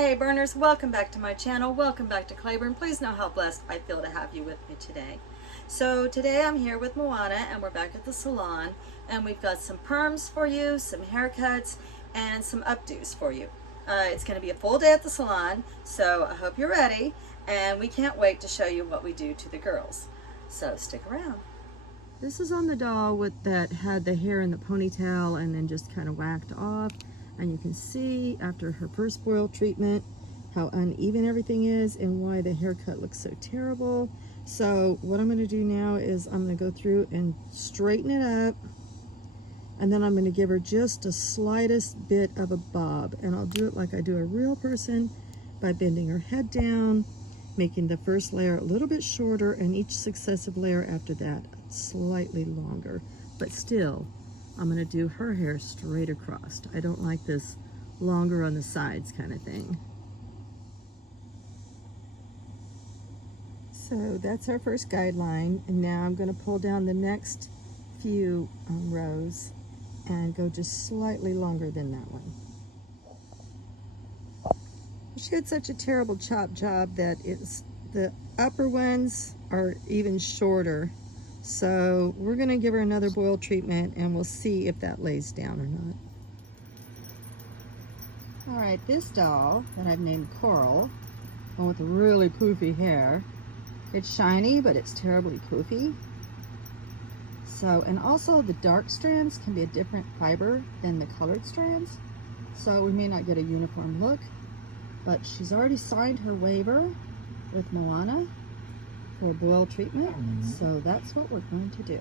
Hey burners, welcome back to my channel. Welcome back to Claiborne. Please know how blessed I feel to have you with me today. So today I'm here with Moana and we're back at the salon, and we've got some perms for you, some haircuts, and some updos for you. It's going to be a full day at the salon, so I hope you're ready, and we can't wait to show you what we do to the girls. So stick around. This is on the doll that had the hair in the ponytail and then just kind of whacked off. And you can see after her first boil treatment how uneven everything is and why the haircut looks so terrible. So what I'm going to do now is I'm going to go through and straighten it up, and then I'm going to give her just the slightest bit of a bob, and I'll do it like I do a real person by bending her head down, making the first layer a little bit shorter and each successive layer after that slightly longer. But still, I'm going to do her hair straight across. I don't like this longer on the sides kind of thing. So that's our first guideline, and now I'm going to pull down the next few rows and go just slightly longer than that one. She had such a terrible chop job that the upper ones are even shorter. So we're going to give her another boil treatment and we'll see if that lays down or not. All right, this doll that I've named Coral, one with really poofy hair. It's shiny, but it's terribly poofy. So, and also the dark strands can be a different fiber than the colored strands. So we may not get a uniform look, but she's already signed her waiver with Moana for boil treatment, so that's what we're going to do.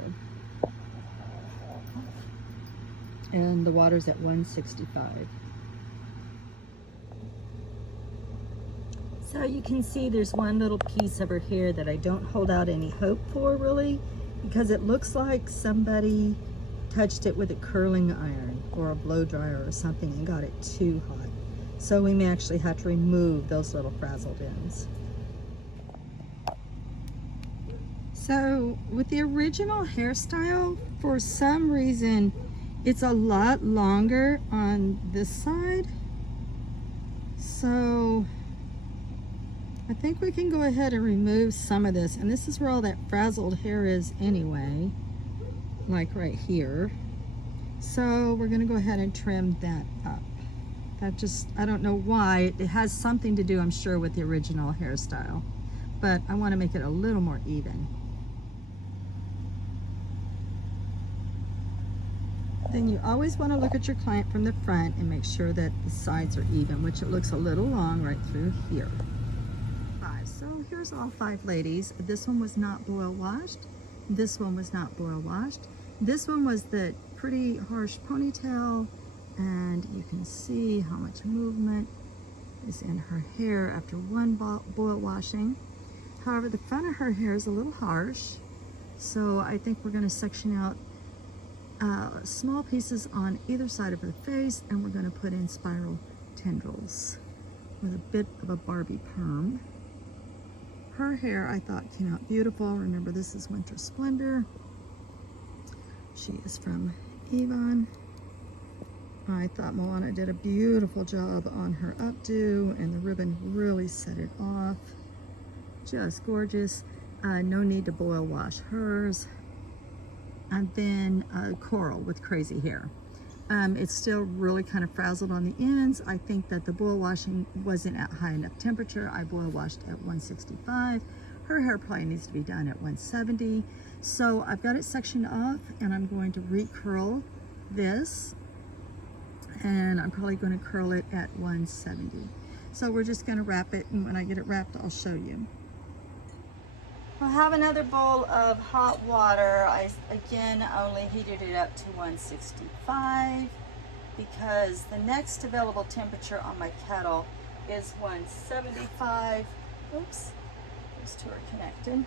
And the water's at 165. So you can see there's one little piece of her hair that I don't hold out any hope for, really, because it looks like somebody touched it with a curling iron or a blow dryer or something and got it too hot. So we may actually have to remove those little frazzled ends. So with the original hairstyle, for some reason, it's a lot longer on this side. So I think we can go ahead and remove some of this. And this is where all that frazzled hair is anyway, like right here. So we're gonna go ahead and trim that up. That just, I don't know why. It has something to do, I'm sure, with the original hairstyle. But I wanna make it a little more even. Then you always want to look at your client from the front and make sure that the sides are even, which it looks a little long right through here. So here's all 5 ladies. This one was not boil washed. This one was not boil washed. This one was the pretty harsh ponytail, and you can see how much movement is in her hair after one boil washing. However, the front of her hair is a little harsh, so I think we're going to section out small pieces on either side of her face, and we're going to put in spiral tendrils with a bit of a Barbie perm. Her hair, I thought, came out beautiful. Remember, this is Winter Splendor. She is from Avon. I thought Moana did a beautiful job on her updo, and the ribbon really set it off. Just gorgeous. No need to boil wash hers. And then Coral with crazy hair. It's still really kind of frazzled on the ends. I think that the boil washing wasn't at high enough temperature. I boil washed at 165. Her hair probably needs to be done at 170. So I've got it sectioned off, and I'm going to recurl this, and I'm probably going to curl it at 170. So we're just going to wrap it, and when I get it wrapped, I'll show you. I'll have another bowl of hot water. I, again, only heated it up to 165 because the next available temperature on my kettle is 175. Oops, those two are connected.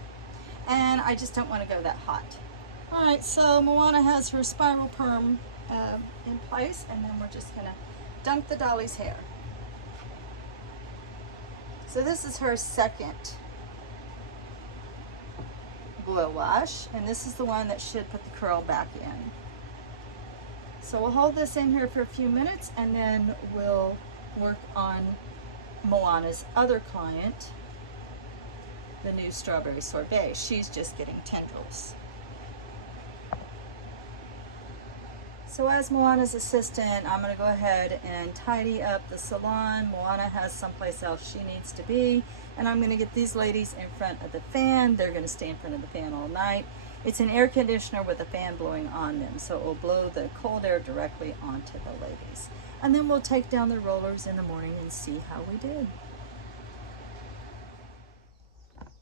And I just don't want to go that hot. All right, so Moana has her spiral perm in place, and then we're just gonna dunk the dolly's hair. So this is her second boil wash, and this is the one that should put the curl back in. So we'll hold this in here for a few minutes, and then we'll work on Moana's other client, the new strawberry sorbet. She's just getting tendrils. So as Moana's assistant, I'm going to go ahead and tidy up the salon. Moana has someplace else she needs to be, and I'm going to get these ladies in front of the fan. They're going to stay in front of the fan all night. It's an air conditioner with a fan blowing on them, so it will blow the cold air directly onto the ladies. And then we'll take down the rollers in the morning and see how we did.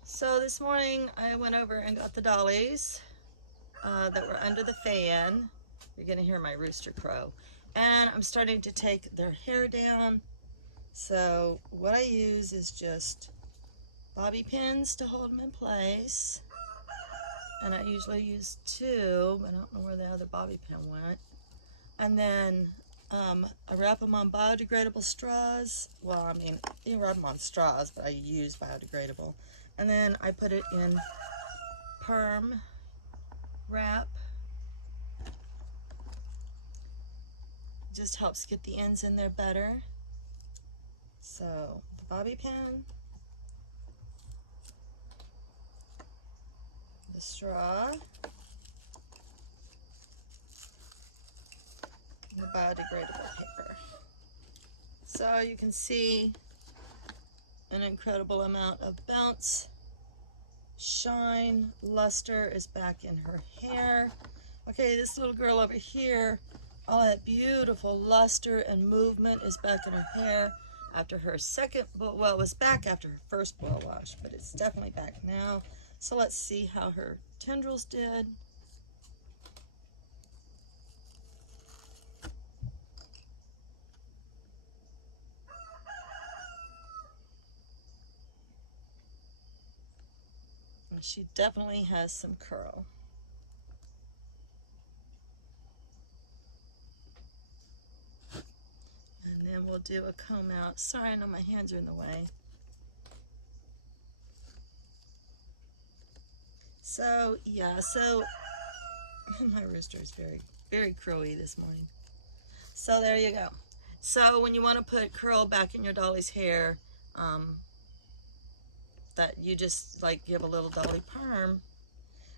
So this morning I went over and got the dollies that were under the fan. You're gonna hear my rooster crow. And I'm starting to take their hair down. So what I use is just bobby pins to hold them in place. And I usually use 2, but I don't know where the other bobby pin went. And then I wrap them on biodegradable straws. Well, I mean, you can wrap them on straws, but I use biodegradable. And then I put it in perm wrap. Just helps get the ends in there better. So the bobby pin, the straw, and the biodegradable paper. So you can see an incredible amount of bounce, shine, luster is back in her hair. Okay, this little girl over here, all that beautiful luster and movement is back in her hair after her second, well, it was back after her first blow wash, but it's definitely back now. So let's see how her tendrils did. And she definitely has some curl. And then we'll do a comb out. Sorry, I know my hands are in the way. So, yeah, so my rooster is very crowy this morning. So there you go. So when you want to put curl back in your dolly's hair, that you just like give a little dolly perm,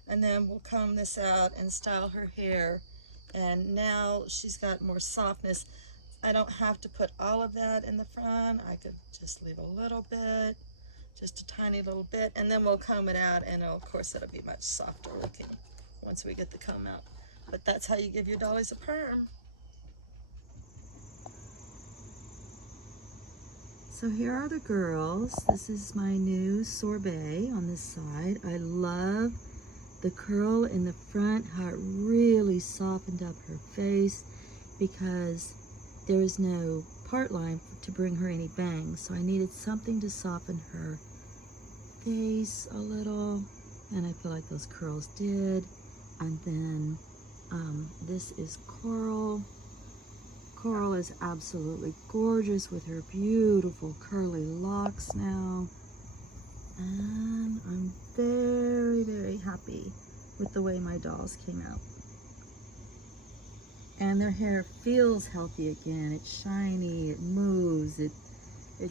and then we'll comb this out and style her hair. And now she's got more softness. I don't have to put all of that in the front. I could just leave a little bit, just a tiny little bit, and then we'll comb it out, and of course it'll be much softer looking once we get the comb out. But that's how you give your dollies a perm. So here are the girls. This is my new sorbet on this side. I love the curl in the front, how it really softened up her face, because there is no part line to bring her any bangs. So I needed something to soften her face a little, and I feel like those curls did. And then this is Coral. Coral is absolutely gorgeous with her beautiful curly locks now. And I'm very happy with the way my dolls came out. And their hair feels healthy again. It's shiny, it moves, it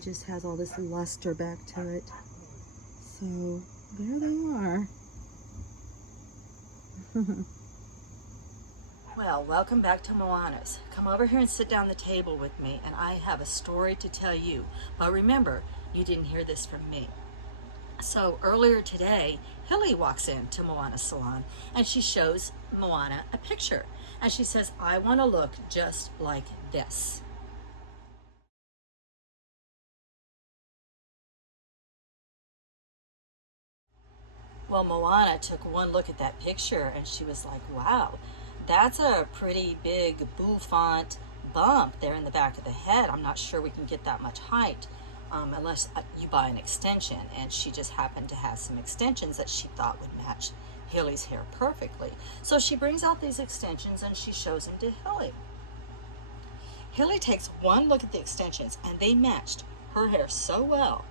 just has all this luster back to it. So there they are. Well, welcome back to Moana's. Come over here and sit down at the table with me, and I have a story to tell you. But remember, you didn't hear this from me. So earlier today, Hilly walks into Moana's salon, and she shows Moana a picture. And she says, I want to look just like this. Well, Moana took one look at that picture, and she was like, wow, that's a pretty big bouffant bump there in the back of the head. I'm not sure we can get that much height unless you buy an extension. And she just happened to have some extensions that she thought would match Hilly's hair perfectly. So she brings out these extensions and she shows them to Hilly. Hilly takes one look at the extensions, and they matched her hair so well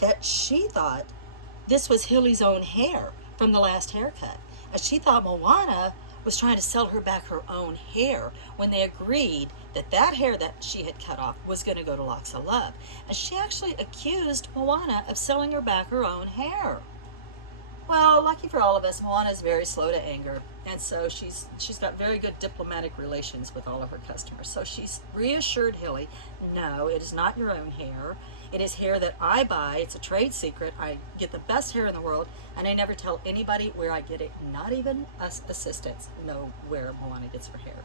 that she thought this was Hilly's own hair from the last haircut. And she thought Moana was trying to sell her back her own hair when they agreed that that hair that she had cut off was going to go to Locks of Love. And she actually accused Moana of selling her back her own hair. Well, lucky for all of us, Moana is very slow to anger, and so she's got very good diplomatic relations with all of her customers. So she's reassured Hilly, no, it is not your own hair. It is hair that I buy. It's a trade secret. I get the best hair in the world, and I never tell anybody where I get it, not even us assistants know where Moana gets her hair.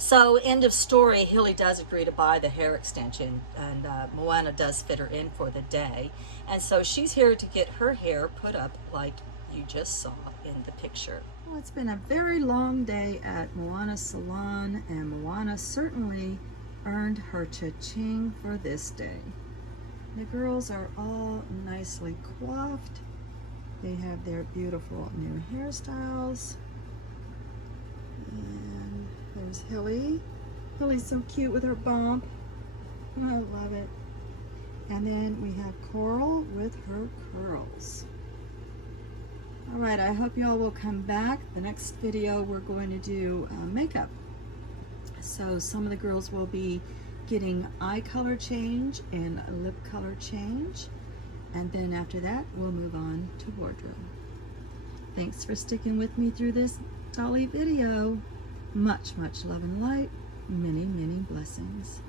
So, end of story, Hilly does agree to buy the hair extension, and Moana does fit her in for the day. And so she's here to get her hair put up like you just saw in the picture. Well, it's been a very long day at Moana's salon, and Moana certainly earned her cha-ching for this day. The girls are all nicely coiffed. They have their beautiful new hairstyles. And there's Hilly. Hilly's so cute with her bump. I love it. And then we have Coral with her curls. All right, I hope y'all will come back. The next video we're going to do makeup. So some of the girls will be getting eye color change and lip color change. And then after that, we'll move on to wardrobe. Thanks for sticking with me through this Dolly video. Much, much love and light. Many, many blessings.